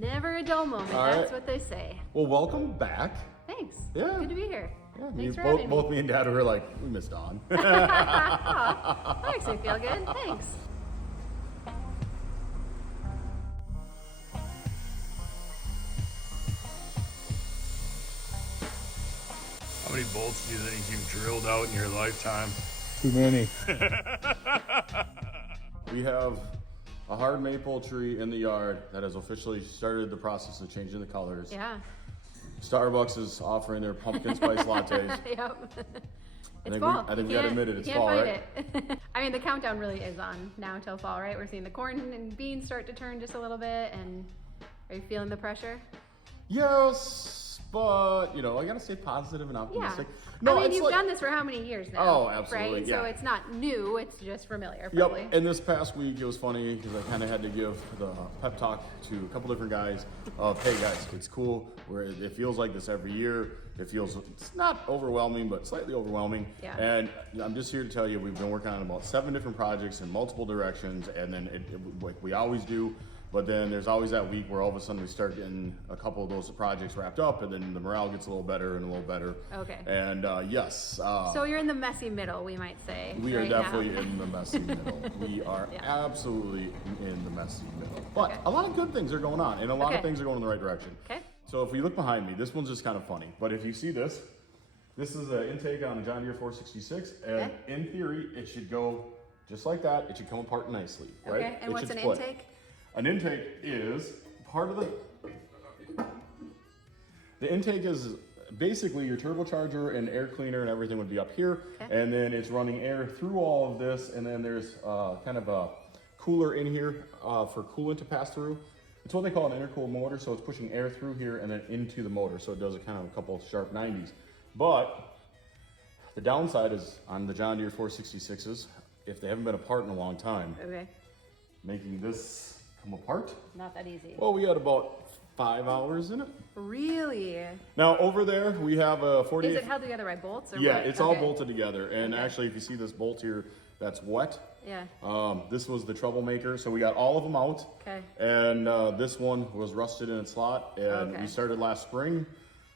Never a dull moment, that's what they say. Well, welcome back. Thanks. Yeah. Good to be here. Yeah, Thanks for having me. both me and Dad were like, we missed Dawn. That makes me feel good. Thanks. How many bolts do you think you've drilled out in your lifetime? Too many. We have a hard maple tree in the yard that has officially started the process of changing the colors. Yeah. Starbucks is offering their pumpkin spice lattes. Yep. It's I fall. think we gotta admit it, it's can't fall, fight right? it. I mean, the countdown really is on now till fall, right? We're seeing the corn and beans start to turn just a little bit, and are you feeling the pressure? Yes, but you know, I gotta stay positive and optimistic. Yeah. No, I mean, it's you've like, done this for how many years now? Oh, absolutely, Right? yeah. So it's not new, it's just familiar, probably. Yep, and this past week it was funny because I kind of had to give the pep talk to a couple different guys of, hey guys, it's cool, it feels like this every year. It's not overwhelming, but slightly overwhelming. Yeah. And I'm just here to tell you, we've been working on about 7 different projects in multiple directions, and then like we always do, but then there's always that week where all of a sudden we start getting a couple of those projects wrapped up, and then the morale gets a little better and a little better. Okay. And yes. So you're in the messy middle, we might say. We are right definitely now. in the messy middle. We are Yeah. absolutely in the messy middle. But Okay. a lot of good things are going on, and a lot of Okay. things are going in the right direction. Okay. So if we look behind me, this one's just kind of funny. But if you see this is an intake on a John Deere 466, and Okay. in theory, it should go just like that. It should come apart nicely, right? Okay, and It what's should an split. intake? An intake is part of the intake is basically your turbocharger and air cleaner and everything would be up here. Okay. And then it's running air through all of this. And then there's kind of a cooler in here for coolant to pass through. It's what they call an intercooled motor. So it's pushing air through here and then into the motor. So it does a kind of a couple of sharp 90s. But the downside is on the John Deere 466s, if they haven't been apart in a long time, Okay. making this come apart. Not that easy. Well, we had about 5 hours in it. Really? Now over there we have a 48. Is it held together by bolts or Yeah, what? it's all Okay. bolted together. And Okay. actually, if you see this bolt here, that's wet. Yeah. This was the troublemaker, so we got all of them out. Okay. And this one was rusted in its slot, and Okay. we started last spring,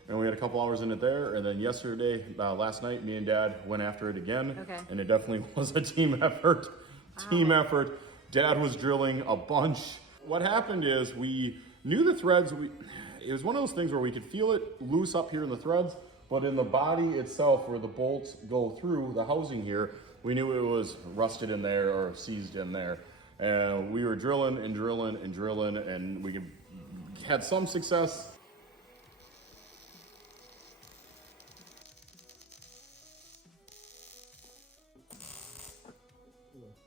and we had a couple hours in it there. And then yesterday, last night, me and Dad went after it again. Okay. And it definitely was a team effort. Team effort. Dad was drilling a bunch. What happened is we knew the threads. It was one of those things where we could feel it loose up here in the threads, but in the body itself, where the bolts go through the housing here, we knew it was rusted in there or seized in there. And we were drilling and drilling and drilling, and we had some success.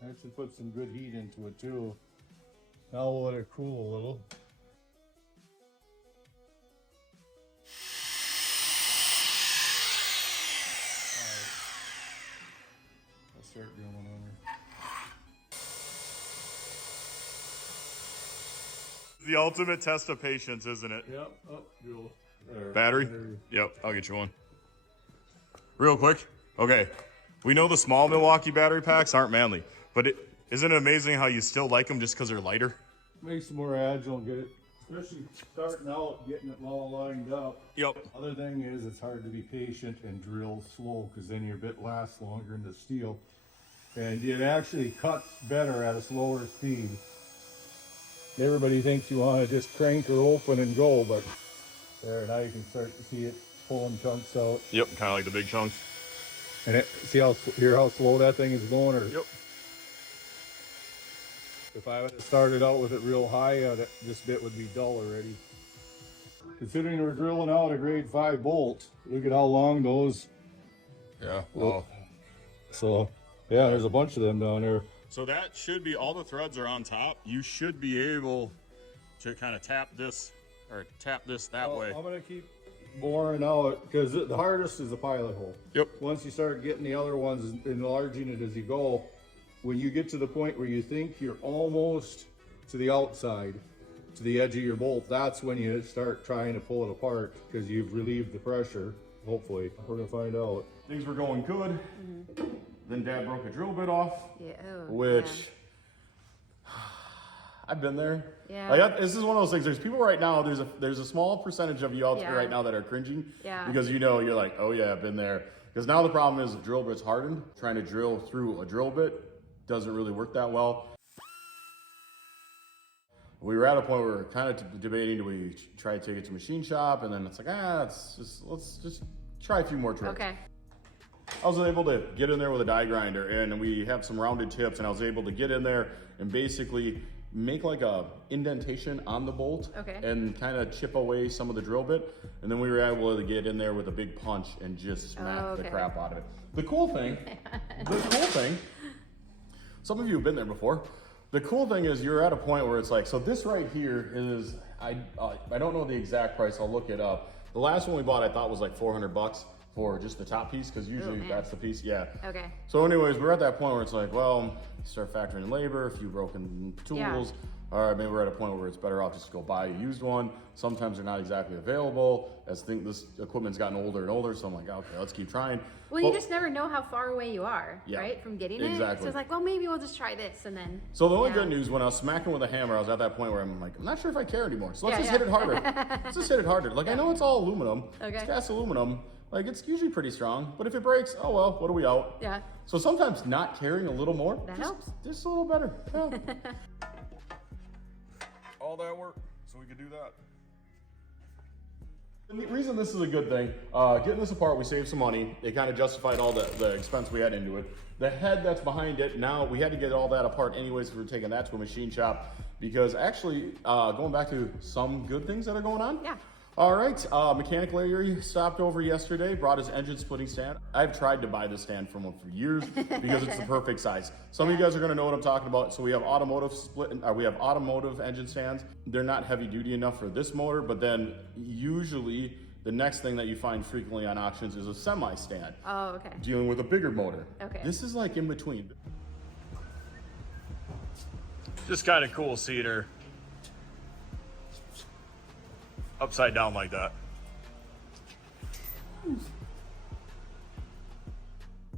I should put some good heat into it too. Now we'll let it cool a little. I'll start drilling on her. The ultimate test of patience, isn't it? Yep, drill. There. Battery? Yep, I'll get you one. Real quick. Okay. We know the small Milwaukee battery packs aren't manly, but isn't it amazing how you still like them just because they're lighter? Makes it more agile and get it, especially starting out, getting it all lined up. Yep. Other thing is, it's hard to be patient and drill slow because then your bit lasts longer in the steel. And it actually cuts better at a slower speed. Everybody thinks you want to just crank her open and go, but there, now you can start to see it pulling chunks out. Yep, kind of like the big chunks. And it, see how slow that thing is going? Or Yep. if I would have started out with it real high, this bit would be dull already. Considering we're drilling out a grade 5 bolt, look at how long those. Yeah. Well, so yeah, there's a bunch of them down there. So that should be, all the threads are on top. You should be able to kind of tap this that way. I'm gonna keep boring out because the hardest is the pilot hole. Yep. Once you start getting the other ones, enlarging it as you go, when you get to the point where you think you're almost to the outside, to the edge of your bolt, that's when you start trying to pull it apart because you've relieved the pressure. Hopefully, we're gonna find out. Things were going good. Then Dad broke a drill bit off, Yeah. Oh, which yeah. I've been there. Yeah. Like this is one of those things. There's people right now. There's a small percentage of you out there Yeah. right now that are cringing. Yeah. Because you're like, oh yeah, I've been there. Because now the problem is the drill bit's hardened. Trying to drill through a drill bit doesn't really work that well. We were at a point where we were kind of debating, do we try to take it to machine shop? And then it's like, let's just try a few more tricks. Okay. I was able to get in there with a die grinder, and we have some rounded tips, and I was able to get in there and basically make like a indentation on the bolt. Okay. And kind of chip away some of the drill bit. And then we were able to get in there with a big punch and just smack the crap out of it. The cool thing, some of you have been there before. The cool thing is you're at a point where it's like, so this right here is, I don't know the exact price, I'll look it up. The last one we bought I thought was like $400 for just the top piece, because usually that's the piece, yeah. Okay. So anyways, we're at that point where it's like, well, start factoring in labor, a few broken tools. Yeah. All right, maybe we're at a point where it's better off just to go buy a used one. Sometimes they're not exactly available. This equipment's gotten older and older, so I'm like, okay, let's keep trying. Well, you just never know how far away you are, Yeah, right, from getting it. exactly. So it's like, well, maybe we'll just try this, and then. So the only good news, when I was smacking with a hammer, I was at that point where I'm like, I'm not sure if I care anymore. So let's just hit it harder. Let's just hit it harder. Like, I know it's all aluminum. Okay. It's cast aluminum. Like, it's usually pretty strong. But if it breaks, oh well, what are we out? Yeah. So sometimes not caring a little more. That helps. Just a little better. Yeah. All that work so we could do that. The reason this is a good thing, getting this apart, we saved some money. It kind of justified all the expense we had into it. The head that's behind it, now we had to get all that apart anyways if we're taking that to a machine shop, because actually, going back to some good things that are going on. Yeah. All right, Mechanic Larry stopped over yesterday, brought his engine splitting stand. I've tried to buy this stand from him for years because it's the perfect size. Some of you guys are gonna know what I'm talking about. So we have automotive engine stands. They're not heavy duty enough for this motor, but then usually the next thing that you find frequently on auctions is a semi stand. Oh, okay. Dealing with a bigger motor. Okay. This is like in between. Just kind of cool seater. Upside down like that.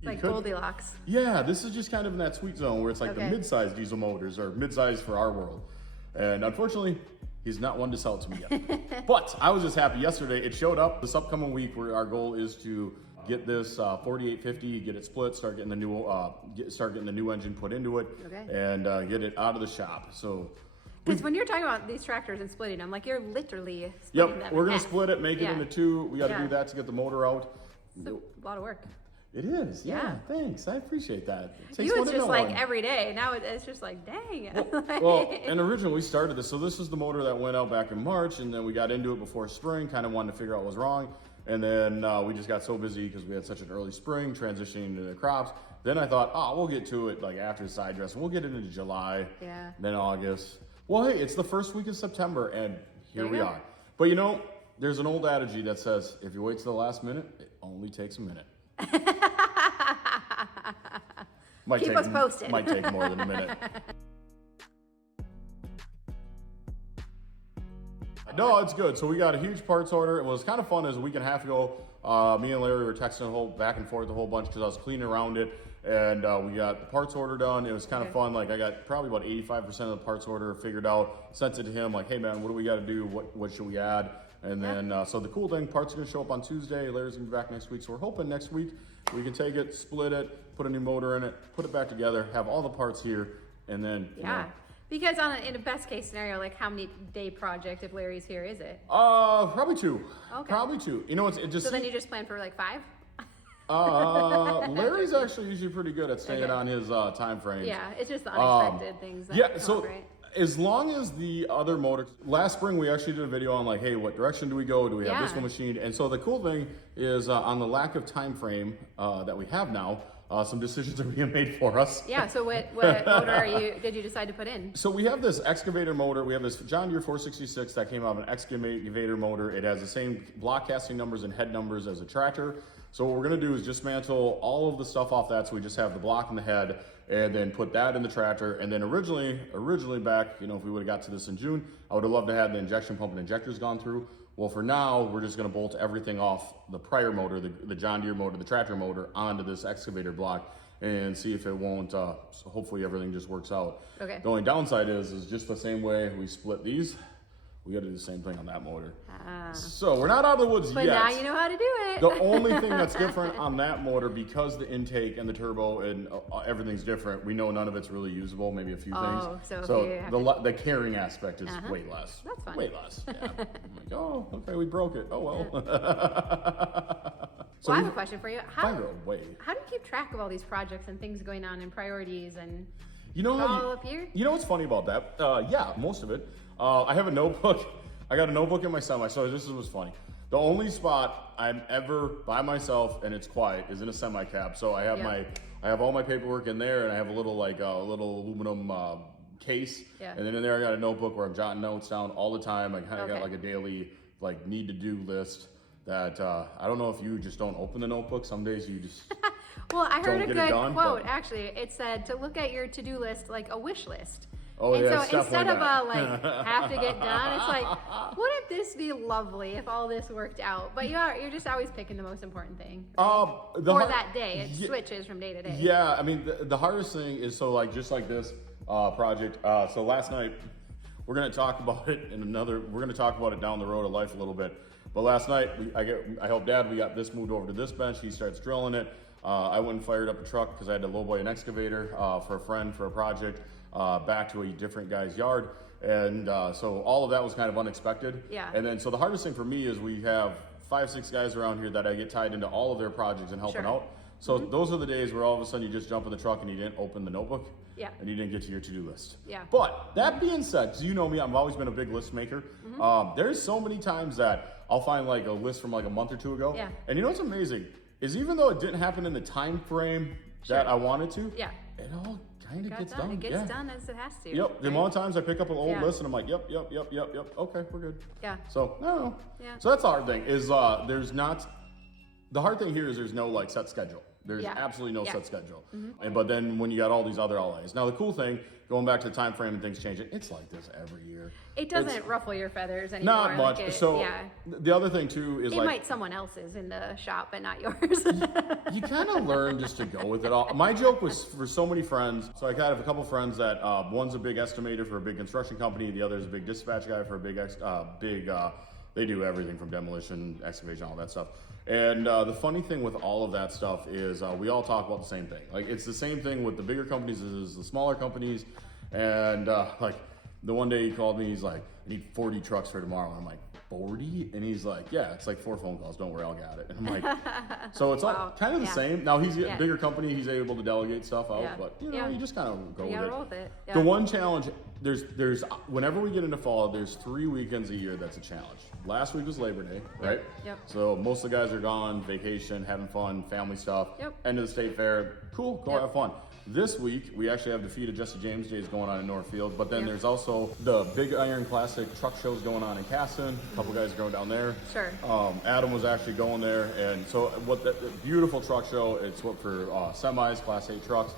Like Goldilocks. Yeah, this is just kind of in that sweet zone where it's like Okay. the mid-size diesel motors, or mid-size for our world. And unfortunately, he's not one to sell it to me yet. But I was just happy yesterday. It showed up this upcoming week, where our goal is to get this 4850, get it split, start getting the new engine put into it, Okay. and get it out of the shop. So. Because when you're talking about these tractors and splitting them, like you're literally splitting them. Yep, we're in gonna half. split it, make it Yeah. into two. We got to Yeah. do that to get the motor out. It's a lot of work. It is, yeah. Yeah. Thanks, I appreciate that. It takes You one was to just know like one. every day. Now it's just like, dang. Well, and originally we started this, so this is the motor that went out back in March, and then we got into it before spring, kind of wanted to figure out what was wrong, and then we just got so busy because we had such an early spring, transitioning into the crops. Then I thought, we'll get to it like after the side dress, and we'll get it into July, Yeah. then August. Well, hey, it's the first week of September, and here There you we go. are. But you know, there's an old adage that says, if you wait to the last minute, it only takes a minute. Keep us posted. Might take more than a minute. No, it's good. So we got a huge parts order. It was kind of fun. As a week and a half ago, me and Larry were texting back and forth a whole bunch because I was cleaning around it, and we got the parts order done. It was kind of fun. Like, I got probably about 85% of the parts order figured out. Sent it to him. Like, hey man, what do we got to do? What should we add? And then so the cool thing, parts are gonna show up on Tuesday. Larry's gonna be back next week. So we're hoping next week we can take it, split it, put a new motor in it, put it back together, have all the parts here, and then you Yeah. know, Because in a best case scenario, like how many day project if Larry's here is it? probably two. Okay. Probably two. You know, it just. So then you just plan for like 5? Larry's actually usually pretty good at staying Okay. on his time frame. Yeah, it's just the unexpected things that Yeah, come so up, right? as long as the other motor, last spring we actually did a video on like, hey, what direction do we go? Do we have this Yeah. one machined? And so the cool thing is on the lack of time frame that we have now, some decisions are being made for us. Yeah, so what motor did you decide to put in? So we have this excavator motor. We have this John Deere 466 that came out of an excavator motor. It has the same block casting numbers and head numbers as a tractor. So what we're gonna do is dismantle all of the stuff off that, so we just have the block and the head, and then put that in the tractor. And then originally back, you know, if we would've got to this in June, I would've loved to have the injection pump and injectors gone through. Well, for now, we're just gonna bolt everything off the prior motor, the John Deere motor, the tractor motor, onto this excavator block. and see if it won't, so hopefully everything just works out. Okay. The only downside is just the same way we split these, we gotta do the same thing on that motor. So we're not out of the woods But yet. now you know how to do it. The only thing that's different on that motor, because the intake and the turbo and everything's different, we know none of it's really usable, maybe a few things. So if you have the carrying aspect is way less. That's fine. Way less, yeah. I'm like, oh, okay, we broke it. Oh, well. Well, I have a question for you. Find a way. How do you keep track of all these projects and things going on and priorities and You know all up here? You know what's funny about that? Yeah, most of it. I have a notebook. I got a notebook in my semi, so this was funny. The only spot I'm ever by myself and it's quiet is in a semi cab. So I have I have all my paperwork in there, and I have a little little aluminum case. Yeah. And then in there I got a notebook where I'm jotting notes down all the time. I kind of got like a daily need to do list that I don't know if you just don't open the notebook. Some days you just Well, I heard a get it good done, quote. but- Actually, it said to look at your to-do list like a wish list. Oh, and yeah, so it's instead of definitely have to get done, it's like, wouldn't this be lovely if all this worked out? But you're just always picking the most important thing. Right? For that day, it switches from day to day. Yeah, I mean the hardest thing is just like this project. So last night we're gonna talk about it we're gonna talk about it down the road of life a little bit. But last night I helped Dad. We got this moved over to this bench. He starts drilling it. I went and fired up a truck because I had to lowboy an excavator for a friend for a project. Back to a different guy's yard, and so all of that was kind of unexpected. Yeah. And then so the hardest thing for me is we have 5-6 guys around here that I get tied into all of their projects and helping out. So those are the days where all of a sudden you just jump in the truck and you didn't open the notebook. Yeah. And you didn't get to your to-do list. Yeah. But that being said, so you know me, I've always been a big list maker. There's so many times that I'll find like a list from like a month or two ago. Yeah. And you know what's amazing is even though it didn't happen in the time frame that I wanted to, Yeah. it all kind of gets done. It gets done as it has to. Yep. The right? amount of times I pick up an old list and I'm like, yep. Okay, we're good. Yeah. So no. Yeah. So that's the hard thing is there's not. The hard thing here is there's no like set schedule. There's absolutely no set schedule. And but then when you got all these other LAs. Now the cool thing, going back to the time frame and things changing, it's like this every year. It doesn't ruffle your feathers anymore. Not much. Like So the other thing too is it like might someone else's in the shop, but not yours. you kind of learn just to go with it all. My joke was for so many friends. So I have a couple friends that one's a big estimator for a big construction company. The other is a big dispatch guy for a big they do everything from demolition, excavation, all that stuff. And the funny thing with all of that stuff is we all talk about the same thing. Like it's the same thing with the bigger companies as the smaller companies. And like the one day he called me, he's like, I need 40 trucks for tomorrow. And I'm like, 40? And he's like, yeah, it's like 4 phone calls. Don't worry, I'll got it. And I'm like, so it's all kind of the same. Now he's a bigger company. He's able to delegate stuff out, but you know, you just kind of go with it. Roll with it. Yeah. The one challenge, there's whenever we get into fall, there's 3 weekends a year that's a challenge. Last week was Labor Day, right? Yep. So most of the guys are gone, vacation, having fun, family stuff. Yep. End of the state fair, cool, go have fun. This week, we actually have Defeat of Jesse James Days going on in Northfield, but then there's also the Big Iron Classic truck shows going on in Caston. A couple guys are going down there. Sure. Adam was actually going there, and so what the beautiful truck show, it's what for semis, Class 8 trucks.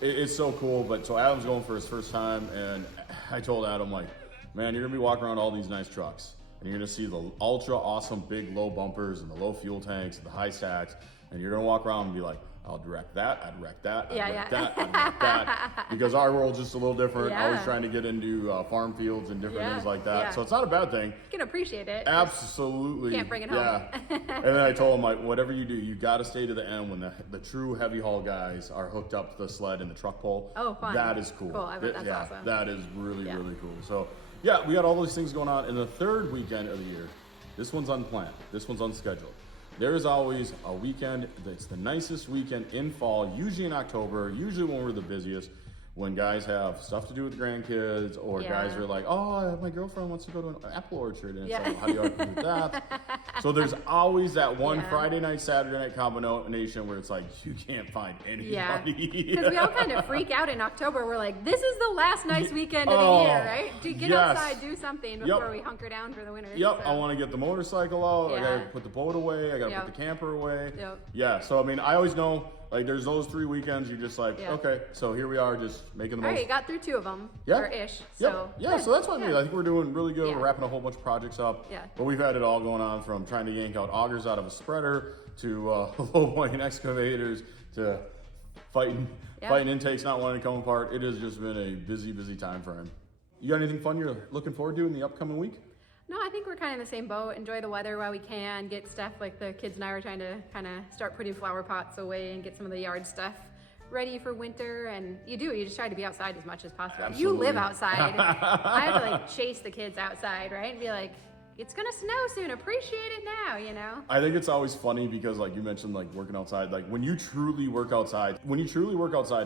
It's so cool, but so Adam's going for his first time, and I told Adam, like, man, you're gonna be walking around all these nice trucks, and you're gonna see the ultra awesome big low bumpers and the low fuel tanks and the high stacks, and you're gonna walk around and be like, I'll direct that, I'd direct that, I'd direct that, I'd direct that. Because our world's just a little different. I was trying to get into farm fields and different things like that. So it's not a bad thing. You can appreciate it. Absolutely. Can't bring it home. And then I told him, like, whatever you do, you got to stay to the end when the true heavy haul guys are hooked up to the sled and the truck pole. Oh, fun. That is cool. Cool. I bet that's awesome. That is really, really cool. So, yeah, we got all those things going on. And the third weekend of the year, this one's unplanned. This one's unscheduled. There is always a weekend that's the nicest weekend in fall, usually in October, usually when we're the busiest, when guys have stuff to do with grandkids, or guys are like, oh, my girlfriend wants to go to an apple orchard, and it's like, how do you argue with that? So there's always that one Friday night, Saturday night combination where it's like, you can't find anybody. Because we all kind of freak out in October. We're like, this is the last nice weekend of the year, right? To get outside, do something before we hunker down for the winter. Yep, I want to get the motorcycle out. I got to put the boat away. I got to put the camper away. Yeah, so I mean, I always know, like, there's those 3 weekends, you're just like, okay, so here we are, just making the most. All right, you got through 2 of them, or ish. So so that's what I mean. I think we're doing really good. We're wrapping a whole bunch of projects up. Yeah. But we've had it all going on, from trying to yank out augers out of a spreader to lowboying excavators to fighting intakes, not wanting to come apart. It has just been a busy, busy time for him. You got anything fun you're looking forward to in the upcoming week? No, I think we're kind of in the same boat. Enjoy the weather while we can. Get stuff like the kids and I were trying to kind of start putting flower pots away and get some of the yard stuff ready for winter. And you just try to be outside as much as possible. Absolutely. You live outside. I have to like chase the kids outside, right? And be like, it's gonna snow soon, appreciate it now, you know? I think it's always funny because like you mentioned like working outside, like when you truly work outside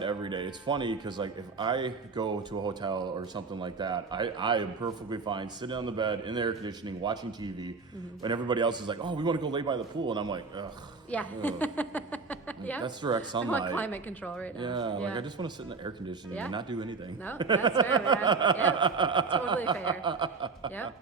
every day, it's funny because like if I go to a hotel or something like that, I am perfectly fine sitting on the bed in the air conditioning, watching TV, and everybody else is like, oh, we want to go lay by the pool, and I'm like, ugh. Yeah. Like, that's direct I sunlight. want climate control right now. Yeah, like I just want to sit in the air conditioning and not do anything. No, that's fair, man. Yep, totally fair. Yep.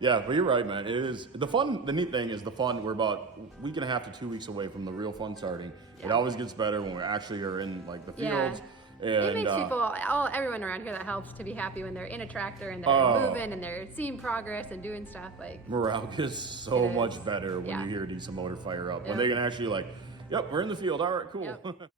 Yeah, but you're right, man. It is the fun. The neat thing is the fun. We're about a week and a half to 2 weeks away from the real fun starting. Yeah. It always gets better when we actually are in like the fields. And, it makes everyone around here that helps to be happy when they're in a tractor and they're moving and they're seeing progress and doing stuff. Like morale gets so much better when you hear a decent motor fire up. When they can actually like, yep, we're in the field. All right, cool. Yep.